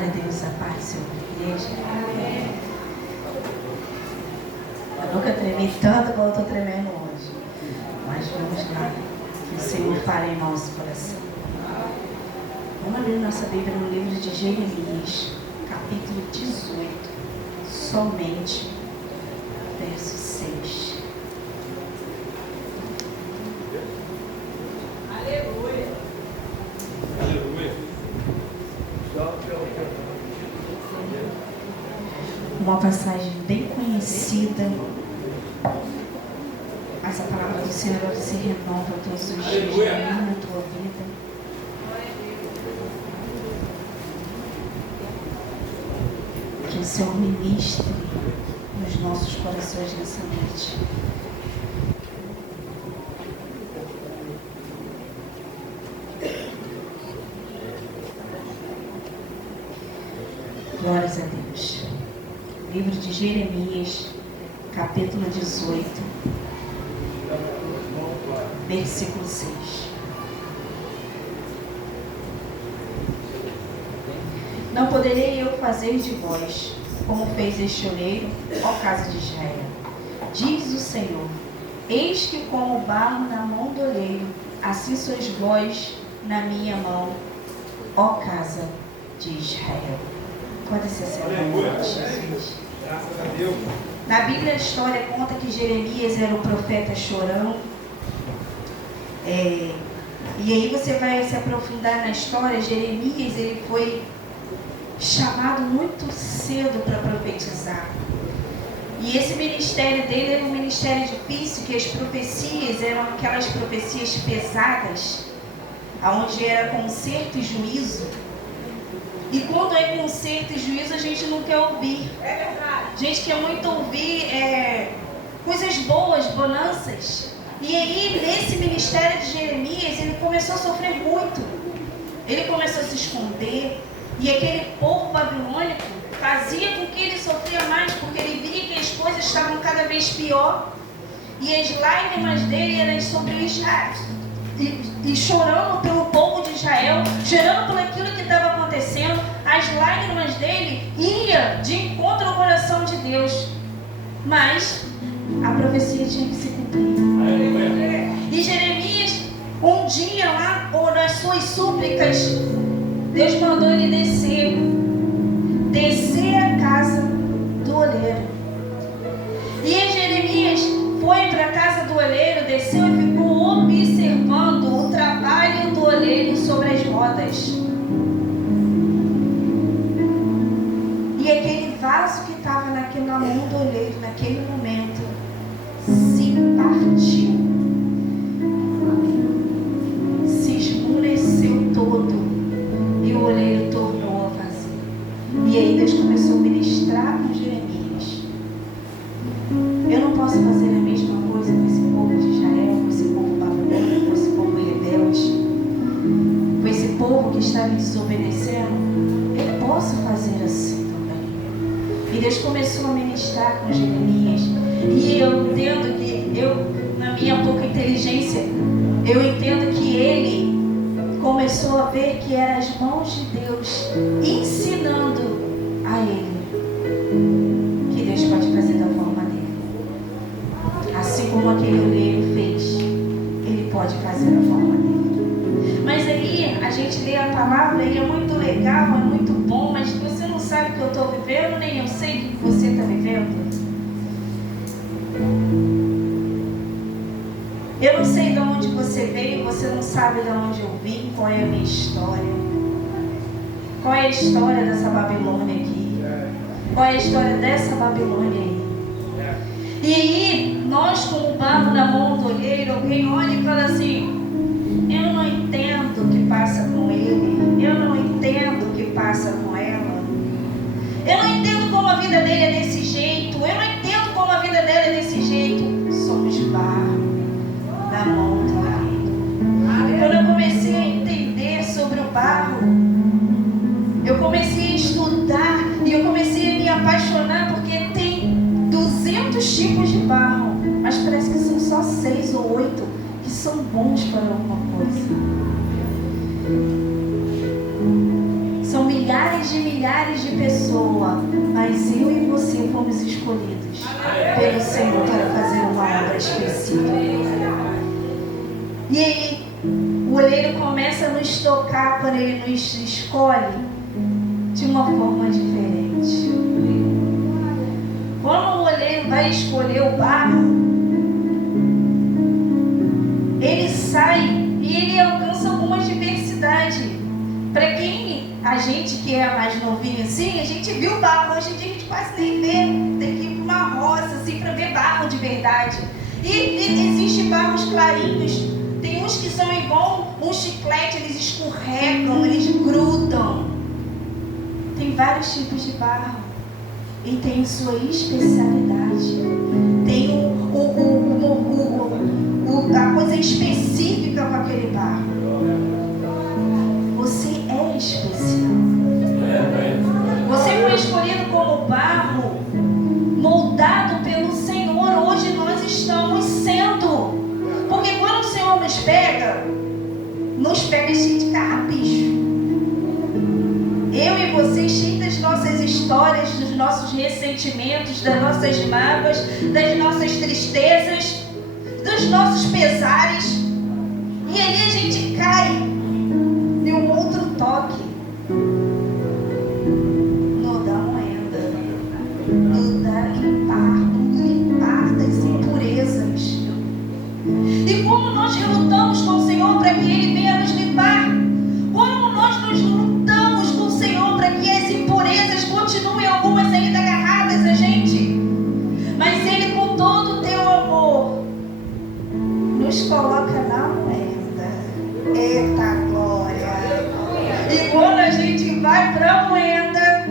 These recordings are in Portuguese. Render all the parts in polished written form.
Glória a Deus, a paz, Senhor, igreja. Eu nunca tremi tanto como eu estou tremendo hoje. Mas vamos lá, que o Senhor fale em nosso coração. Vamos abrir nossa Bíblia no livro de Jeremias, capítulo 18, somente verso 6. Aleluia. Aleluia. Uma passagem bem conhecida, mas a palavra do Senhor se renova todos os dias na tua vida. Que o Senhor ministre nos nossos corações nessa noite. Glórias a Deus. Livro de Jeremias, capítulo 18, versículo 6. Não poderei eu fazer de vós como fez este oleiro, ó casa de Israel. Diz o Senhor: eis que como o barro na mão do oleiro, assim sois vós na minha mão, ó casa de Israel. Pode ser Jesus. Graças a Deus. Na Bíblia a história conta que Jeremias era o profeta chorão. E aí você vai se aprofundar na história. Jeremias, ele foi chamado muito cedo para profetizar. E esse ministério dele era um ministério difícil, que as profecias eram aquelas profecias pesadas, onde era conserto e juízo. E quando é conserto e juízo, a gente não quer ouvir. É verdade. A gente quer muito ouvir coisas boas, bonanças. E aí, nesse ministério de Jeremias, ele começou a sofrer muito. Ele começou a se esconder. E aquele povo babilônico fazia com que ele sofria mais, porque ele via que as coisas estavam cada vez pior. E as lágrimas dele eram sobre o Israel. E chorando pelo povo de Israel, chorando por aquilo que estava acontecendo, as lágrimas dele iam de encontro ao coração de Deus. Mas a profecia tinha que se cumprir. E Jeremias, um dia lá, nas suas súplicas, Deus mandou ele descer a casa do oleiro. E Jeremias foi para a casa do oleiro, desceu e ficou observando o trabalho do oleiro sobre as rodas. E aquele vaso que estava na mão do oleiro, naquele momento, se partiu. Se esmureceu todo. E o oleiro tornou a vazio. E aí Deus começou a ministrar com Jeremias. Eu não posso fazer a mesma coisa com esse povo de Israel, com esse povo babilônico, com esse povo rebelde, com esse povo que está me desobedecendo. Eu posso fazer assim também. E Deus começou a ministrar com Jeremias. E eu entendo que na minha pouca inteligência, eu entendo que ele começou a ver que eram as mãos de Deus ensinando a ele que Deus pode fazer da forma dele. Assim como aquele oleiro fez, ele pode fazer da forma dele. Mas aí a gente lê a palavra e é muito legal, é muito bom, mas você não sabe o que eu estou vivendo, nem eu sei o que você está vivendo. Eu não sei de onde você veio, você não sabe de onde eu vim, qual é a minha história. Qual é a história dessa Babilônia aqui? Qual é a história dessa Babilônia aí? E aí, nós como barro na mão do olheiro, alguém olha e fala assim: eu não entendo o que passa com ele, eu não entendo o que passa com ela, eu não entendo como a vida dele é desse jeito, eu não entendo como a vida dela é desse jeito. Somos barro na mão do oleiro. E quando eu comecei a entender sobre o barro, eu comecei a estudar e eu comecei a me apaixonar, porque tem 200 tipos de barro, mas parece que são só 6 ou 8 que são bons para alguma coisa. São milhares milhares de pessoas, mas eu e você fomos escolhidos pelo Senhor para fazer uma obra específica. E aí, o olheiro começa a nos tocar quando ele nos escolhe de uma forma diferente. Quando o olheiro vai escolher o barro, ele sai e ele alcança alguma diversidade. Para quem, a gente que é mais novinho assim, a gente viu barro, hoje em dia a gente quase nem vê, tem que ir para uma roça assim para ver barro de verdade. E existem barros clarinhos, tem uns que são igual um chiclete, eles escorregam, eles grudam. Tem vários tipos de barro e tem sua especialidade, tem a coisa específica com aquele barro. Você é especial. Você foi escolhido como barro, moldado pelo Senhor. Hoje nós estamos sendo. Porque quando o Senhor nos pega cheio de carrapicho. Eu e você cheio das nossas histórias, dos nossos ressentimentos, das nossas mágoas, das nossas tristezas, dos nossos pesares. E ali a gente cai em um outro toque no da moeda, no da limpar das impurezas. E como nós relutamos com o Senhor para que Ele venha nos limpar, como nós nos lutamos com o Senhor para que as impurezas continuem, algumas ainda agarradas a gente, mas Ele, com todo o teu amor, nos coloca na moeda. Eita glória! E quando a gente vai para a moeda,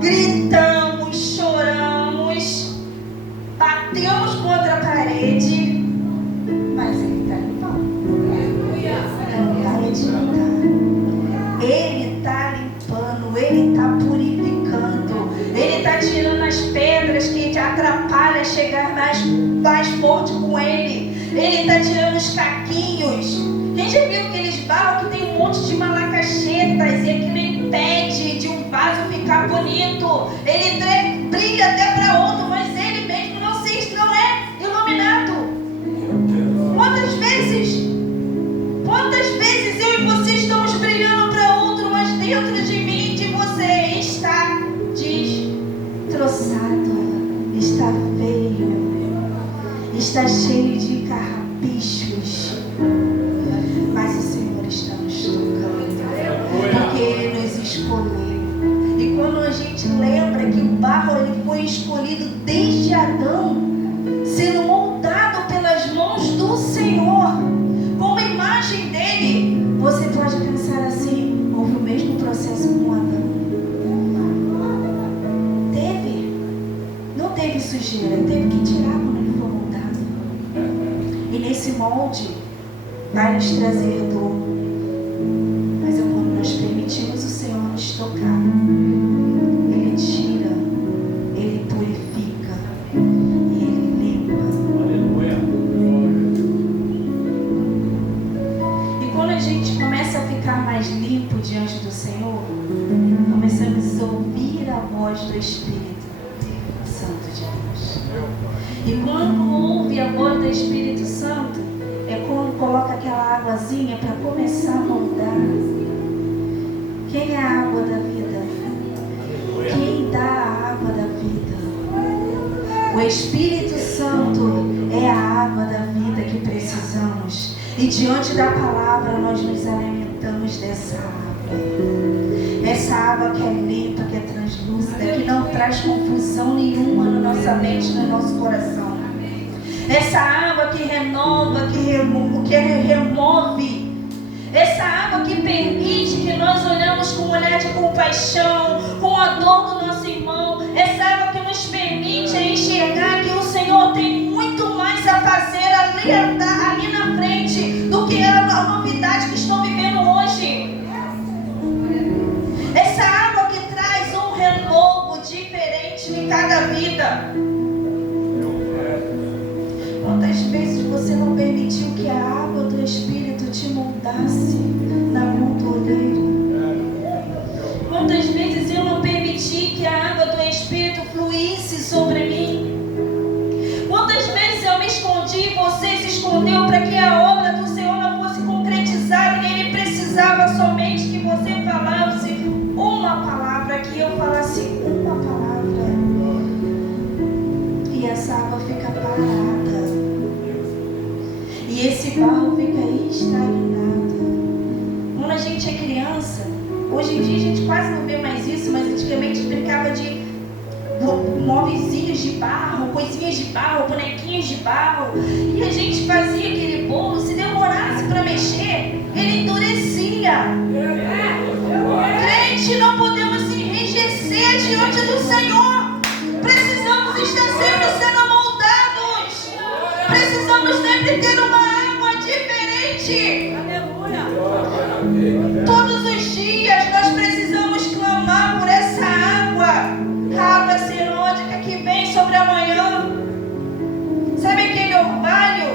gritamos, choramos, batemos contra a parede, mas Ele está limpando. Não vai adiantar. Ele está limpando, Ele está purificando, Ele está tirando as pedras que te atrapalham a chegar mais forte com Ele. Ele está tirando os caquinhos. Quem já viu aqueles barros que tem um monte de malacachetas e aquilo impede de um vaso ficar bonito? Ele brilha até para outro, mas ele mesmo não é iluminado. Quantas vezes eu e você estamos brilhando para outro, mas dentro de mim e de você está destroçado, está feio, está cheio de carrapichos. Mas o Senhor está nos tocando, porque Ele nos escolheu. E quando a gente lembra que o barro ele foi escolhido desde Adão, sendo moldado pelas mãos do Senhor, como imagem dele, você pode pensar assim: houve o mesmo processo com Adão. Não teve sujeira, teve que tirar quando ele foi moldado. E nesse molde vai nos trazer dor, mas é quando nós permitimos o Senhor nos tocar, Ele tira, Ele purifica e Ele limpa. Aleluia. E quando a gente começa a ficar mais limpo diante do Senhor, começamos a ouvir a voz do Espírito Santo de Deus. E quando ouve a voz do Espírito Santo, é quando coloca aquela águazinha para começar a moldar. Quem é a água da vida? Quem dá a água da vida? O Espírito Santo é a água da vida que precisamos. E diante da palavra nós nos alimentamos dessa água. Essa água que é limpa, que é translúcida, que não traz confusão nenhuma na nossa mente, no nosso coração. Essa água que renova, que remove. Essa água que permite que nós olhamos com um olhar de compaixão, com a dor do nosso irmão. Essa água que nos permite enxergar que o Senhor tem muito mais a fazer ali na frente do que a novidade que estão vivendo hoje. Essa água que traz um renovo diferente em cada vida. Quantas vezes você não permitiu que a água do Espírito te moldasse na mão do olheiro? Quantas Senhor, para que a obra do Senhor não fosse concretizada, Ele precisava somente que você falasse uma palavra, que eu falasse uma palavra, e essa água fica parada, e esse barro fica estagnado. Quando a gente é criança, hoje em dia a gente quase não vê mais isso, mas antigamente brincava de móveis de barro, coisinhas de barro, bonequinhos de barro, e a gente fazia aquele bolo. Se demorasse para mexer, ele endurecia. Crente, não podemos se enrijecer diante do Senhor. Precisamos estar sempre sendo moldados. Precisamos sempre ter uma água diferente. Todos os dias nós precisamos clamar por essa água, a água serôdica que vem sobre a manhã. Sabe aquele orvalho?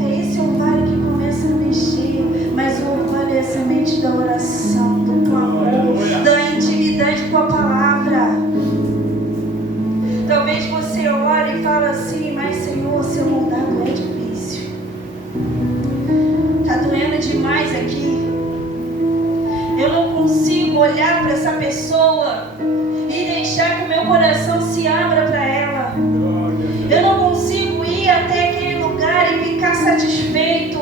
É esse orvalho que começa a mexer, mas o orvalho é a semente da oração, do clamor, da intimidade com a palavra. Talvez você olhe e fale assim: mas Senhor, ser moldado é difícil, está doendo demais aqui. Eu não consigo olhar para essa pessoa e deixar que o meu coração se abra para ela. Eu não consigo ir até aquele lugar e ficar satisfeito.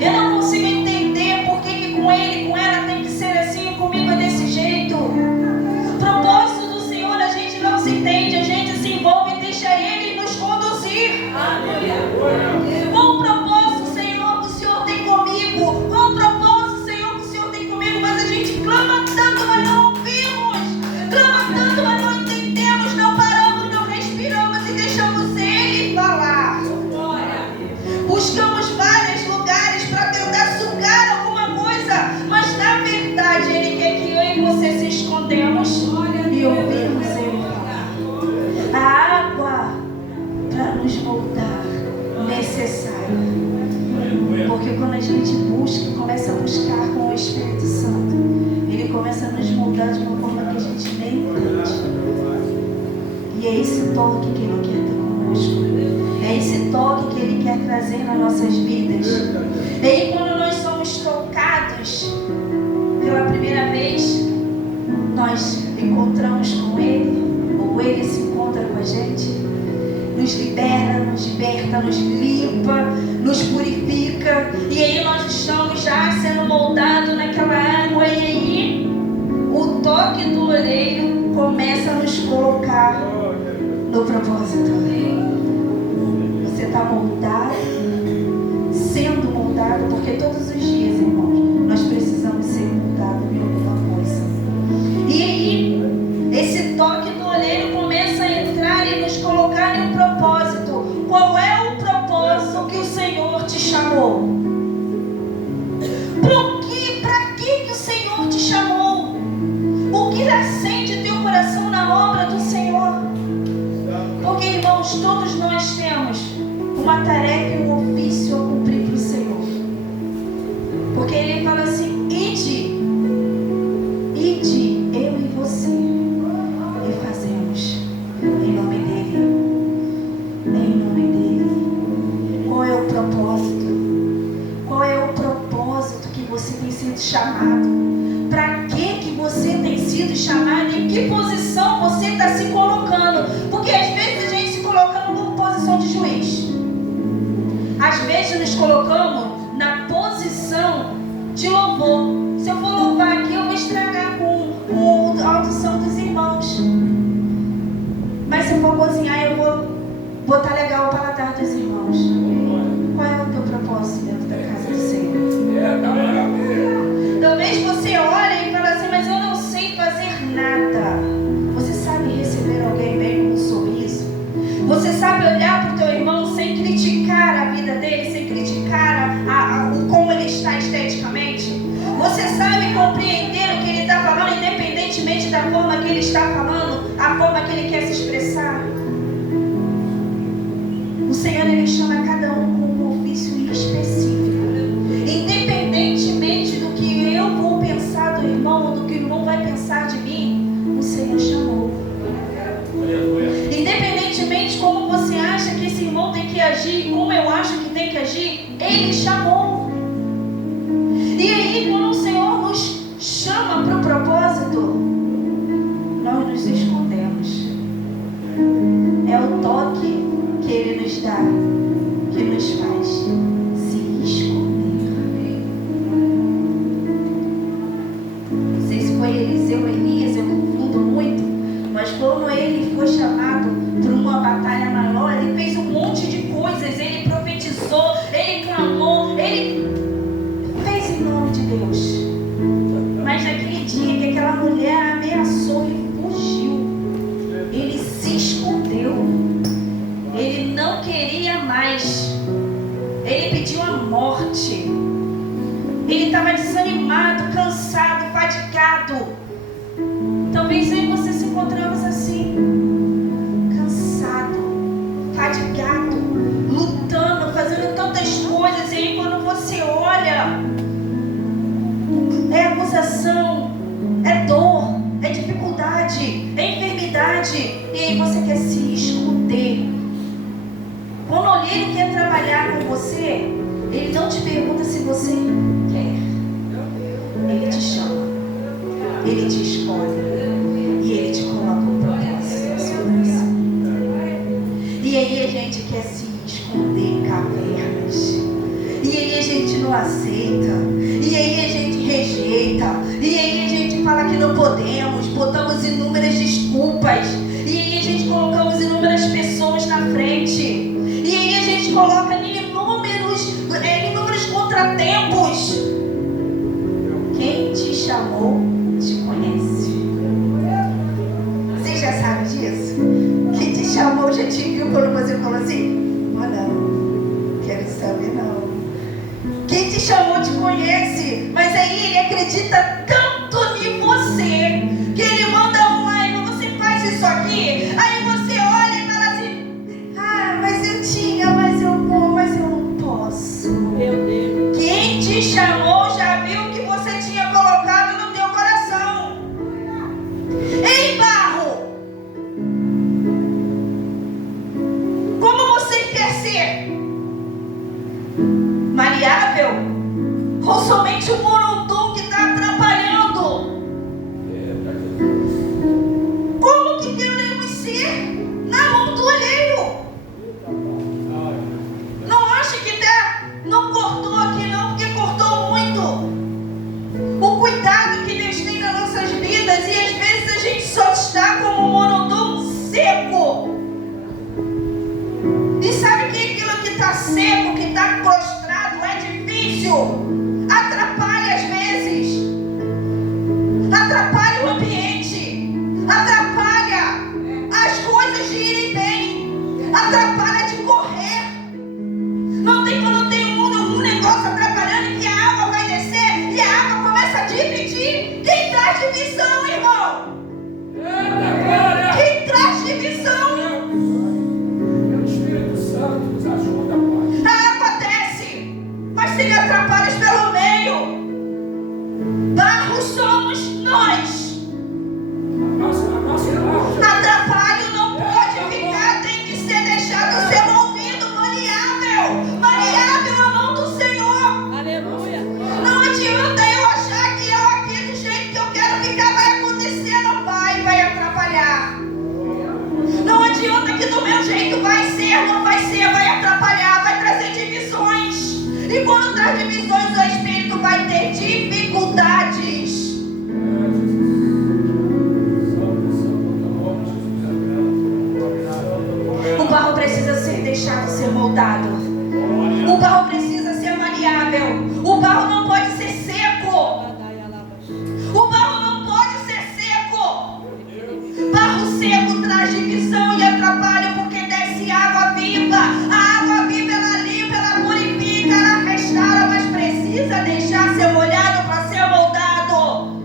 Eu não consigo entender por que com ele, com ela tem que ser assim e comigo é desse jeito. O propósito do Senhor a gente não se entende, a gente se envolve e deixa Ele nos conduzir. Qual o propósito, Senhor, que o Senhor tem comigo? Qual o propósito, Senhor, que o Senhor tem comigo? Mas a gente clama tanto, mas não ouvimos. Clama tanto, mas não entendemos. Não paramos, não respiramos e deixamos Ele falar. Buscamos vários lugares para tentar sugar alguma coisa, mas na verdade Ele quer que eu e você se escondemos e ouvimos Ele falar. A água para nos moldar necessária. Porque quando a gente busca, começa a buscar com o Espírito Santo, Ele começa a nos moldar de uma forma que a gente nem entende. E é esse toque que Ele quer ter conosco. É esse toque que Ele quer trazer nas nossas vidas. E aí quando nós somos tocados pela primeira vez, nós encontramos com Ele, ou Ele se encontra com a gente, nos libera, nos liberta, nos limpa, nos purifica, e aí nós estamos já sendo moldados naquela água, e aí o toque do oleiro começa a nos colocar no propósito. Você está moldado, sendo moldado, porque todos os dias, irmãos, nós precisamos ser moldados em alguma coisa. E aí esse toque do oleiro começa a entrar e nos colocar em um propósito. Qual é o propósito que o Senhor te chamou? Para que o Senhor te chamou? O que acende teu coração na obra do Senhor? Porque, irmãos, todos nós temos uma tarefa e um ofício a cumprir para o Senhor. Porque Ele fala assim: ide, eu e você, e fazemos em nome dEle. Em nome dEle. Qual é o propósito? Qual é o propósito que você tem sido chamado? Para que você tem sido chamado? Em que posição você está se colocando? Porque às vezes a gente se coloca numa posição de juiz. Às vezes nos colocamos na posição de louvor. Se eu for louvar aqui, eu vou estragar com a audição dos irmãos. Mas se eu for cozinhar, eu vou botar legal o paladar dos irmãos. Qual é o teu propósito dentro da casa do Senhor? Talvez você olhe e fale assim: mas eu não sei fazer nada. Você sabe receber alguém bem com um sorriso? Você sabe olhar para o teu irmão sem criticar a vida dele, sem criticar como ele está esteticamente? Você sabe compreender o que ele está falando, independentemente da forma que ele está falando, a forma que ele quer se expressar? O Senhor, Ele chama cada um com um ofício específico. Independentemente do que eu vou pensar do irmão, ou do que o irmão vai pensar de mim, o Senhor chamou. Independentemente como você acha que esse irmão tem que agir, como eu acho que tem que agir, Ele chamou. E aí, quando o Senhor nos chama para o propósito, nós nos escondemos. É o toque que Ele nos dá, que nos faz se esconder. Não sei se foi Eliseu ou Elias, eu confundo muito, mas como ele foi chamado para uma batalha maior, ele fez um monte de coisas, ele profetizou, ele clamou, ele fez em nome de Deus. Mas naquele dia que aquela mulher ameaçou, ele fugiu, ele se escondeu, ele não queria mais, ele pediu a morte, ele estava desanimado, cansado, fadigado. Talvez eu e você se encontramos assim, cansado, fadigado, lutando, fazendo tantas coisas, e aí quando você olha, é acusação, é dor, é dificuldade, é enfermidade, e aí você quer se esconder. Quando o olheiro quer trabalhar com você, ele não te pergunta se você quer, ele te chama, ele te escolhe, e ele te coloca um propósito na sua vida. E aí a gente quer se esconder em cavernas, e aí a gente não aceita, e aí a gente rejeita, e aí a gente fala que não podemos, botamos inúmeras desculpas, e aí a gente colocamos inúmeras pessoas na frente, e aí a gente coloca inúmeros contratempos. Quem te chamou te conhece. Você já sabe disso? Quem te chamou já te viu quando você falou assim: oh, não, quero saber não. Quem te chamou te conhece, mas aí ele acredita tanto em você que ele manda um lá e você faz isso aqui. Aí você olha e fala assim: ah, mas eu tinha, mas eu vou, mas eu não posso. Meu Deus. Quem te chamou já viu que você tinha colocado no teu coração. Ei, barro, como você quer ser? Maleável? Ou somente um morondom que está atrapalhando? Como que queremos ser na mão do olheiro? Não acha que não cortou aqui não, porque cortou muito. O cuidado que Deus tem nas nossas vidas, e às vezes a gente só está como um morondom seco. E sabe que aquilo que está seco, que está prostrado, é difícil. Atrapalha às vezes, atrapalha o ambiente, atrapalha as coisas de irem bem, atrapalha de correr. Não tem quando tem um negócio atrapalhando e que a água vai descer e a água começa a dividir. Quem traz divisão, irmão? Quem traz divisão? É o Espírito Santo que nos ajuda, Pai. A água desce, mas tem atrapalhos pelo meio. Barro somos nós. Atrapalho não pode ficar, tem que ser deixado ser movido, maleável. Maleável é a mão do Senhor. Aleluia. Não adianta eu achar que eu aqui do jeito que eu quero ficar vai acontecer, não vai atrapalhar. Não adianta que do meu jeito vai ser, não vai ser, vai atrapalhar, vai trazer divisões. E quando traz divisões, o Espírito vai ter dificuldades. O barro precisa ser deixado ser moldado. O barro precisa ser maleável. O barro não pode ser seco. O barro não pode ser seco. Barro seco traz divisão e atrapalha, porque desce água viva. A água viva, ela limpa, ela purifica, ela restaura, mas precisa deixar ser molhado para ser moldado.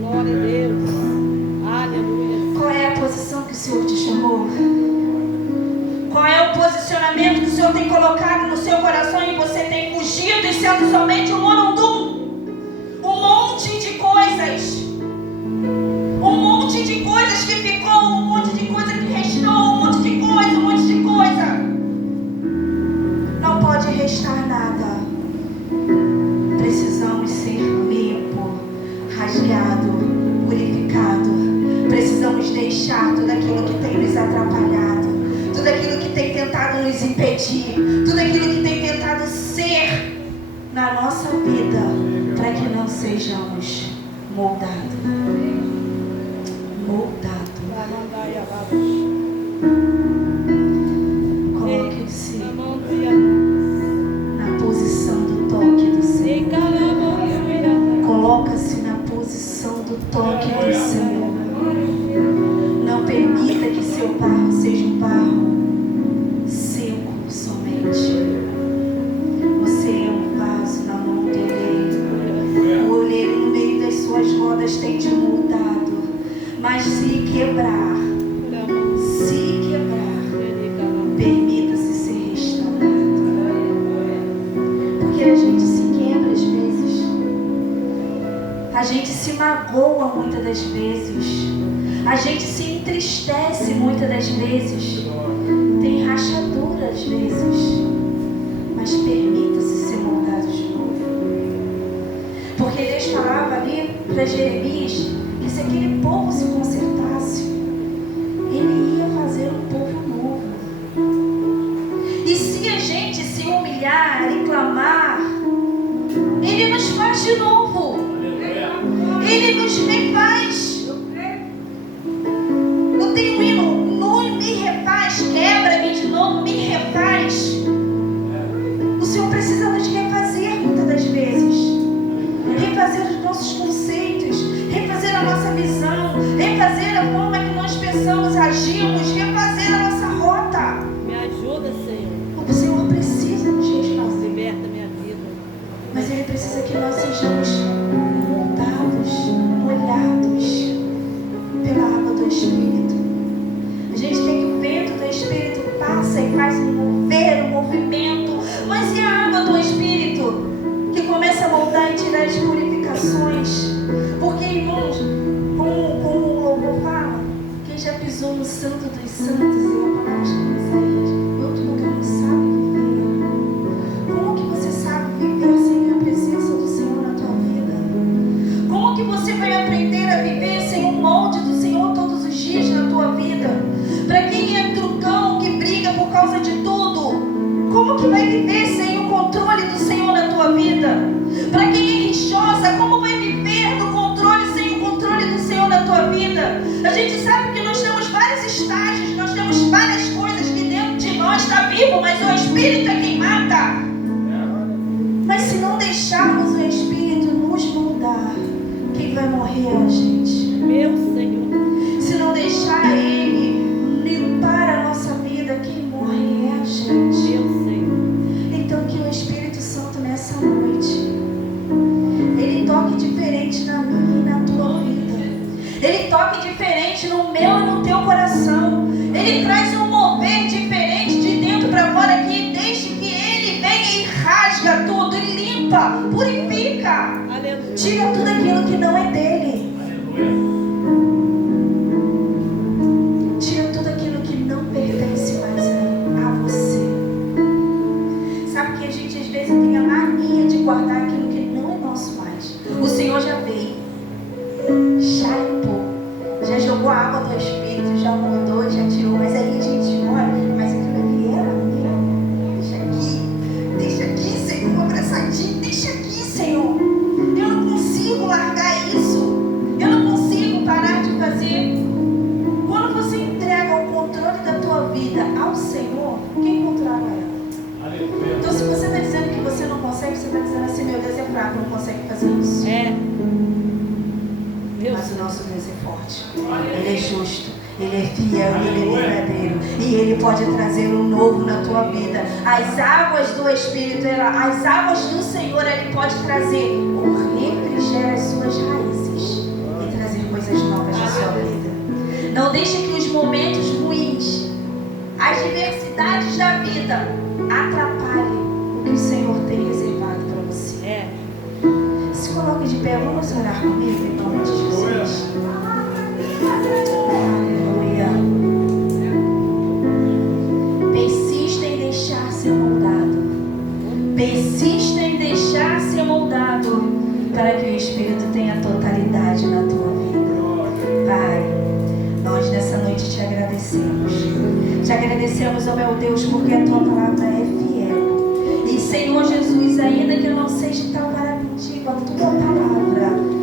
Glória a Deus. Aleluia. Qual é a posição que o Senhor te chamou? Qual é o posicionamento que o Senhor tem colocado no seu coração e você tem fugido e sendo somente um morondom? Um monte de coisas. Um monte de coisas que ficou, um monte de coisa que restou, um monte de coisa, um monte de coisa. rasgado, purificado. Precisamos deixar tudo aquilo que tem nos atrapalhado, tudo aquilo que tem tentado nos impedir, tudo aquilo que tem tentado ser na nossa vida, para que não sejamos moldados. Coloque-se na posição do toque do Senhor. Coloca-se na posição do toque do Senhor. Não permita que seu barro seja um barro seco somente. Você é um vaso na mão do oleiro. O oleiro no meio das suas rodas tem te moldado. Mas se quebrar, permita-se ser restaurado. Porque a gente se quebra às vezes. A gente se magoa muitas das vezes. A gente se entristece muitas das vezes. Tem rachadura às vezes. Mas permita-se ser moldado de novo. Porque Deus falava ali para Jeremias que se aquele povo se consertasse, Ele ia fazer um povo novo. E se a gente se humilhar e clamar, Ele nos faz de novo. Ele nos refaz. Eu tenho um hino, não me refaz, quebra-me de novo, me refaz. O Senhor precisa nos refazer muitas das vezes. Refazer os nossos conceitos, refazer a nossa visão, refazer a forma que nós pensamos, agimos, refazer a nossa rota. Me ajuda, Senhor. O Senhor precisa nos refazer. Liberta minha vida. Mas Ele precisa que nós sejamos moldados, molhados pela água do Espírito. A gente tem que o vento do Espírito passa e faz um mover, um movimento. Mas e a água do Espírito que começa a moldar e tirar as purificações? Porque, irmãos, como o louvor fala, quem já pisou no Santo dos Santos, e a palavra de Isaías, em outro lugar não sabe viver. Como que você sabe viver sem a presença do Senhor na tua vida? Como que você vai aprender a viver sem o molde do Senhor todos os dias na tua vida? Para quem é trucão, que briga por causa de tudo, como que vai viver sem o controle do Senhor na tua vida? Para quem é rixosa, como vai viver do controle sem o controle do Senhor na tua vida? A gente sabe que nós temos vários estágios, nós temos várias coisas que dentro de nós está vivo, mas o Espírito é quem mata. Mas se não deixarmos o Espírito nos moldar, quem vai morrer é a gente. Meu Senhor. Se não deixar Ele limpar a nossa vida, quem morre é a gente. Meu Senhor. Então que o Espírito Santo nessa noite, Ele toque diferente na minha e na tua vida. Ele toque diferente no meu e no teu coração. Ele traz um mover diferente de dentro para fora aqui. Deixe que Ele venha e rasga tudo, e limpa, purifica. Aleluia. Tira tudo aquilo que não é dele. Tira tudo aquilo que não pertence mais a você. Sabe que a gente às vezes tem a mania de guardar aquilo que não é nosso mais. O Senhor já veio, já limpou, já jogou a água do Espírito, já moldou, já tirou. Mas aí a gente olha, mas aquilo ali era meu. Deixa aqui, Senhor, abraçadinho, deixa aqui, Senhor. Eu não consigo largar isso. Eu não consigo parar de fazer. Quando você entrega o controle da tua vida ao Senhor, quem controla ela? Então, se você está dizendo que você não consegue, você está dizendo assim: meu Deus é fraco, não consegue fazer isso. É. Mas o nosso Deus é forte. Ele é justo. Ele é fiel, Ele é verdadeiro. E Ele pode trazer um novo na tua vida. As águas do Espírito, as águas do Senhor, Ele pode trazer o refrigério às suas raízes e trazer coisas novas na sua vida. Não deixe que os momentos ruins, as diversidades da vida, atrapalhem o que o Senhor tem reservado para você. É. Se coloque de pé, vamos orar comigo em nome de Jesus. Aleluia. Persista em deixar ser moldado. Persista em deixar ser moldado para que o Espírito tenha totalidade. agradecemos. Te agradecemos, ó meu Deus, porque a tua palavra é fiel. E Senhor Jesus, ainda que eu não seja tão para contigo, a tua palavra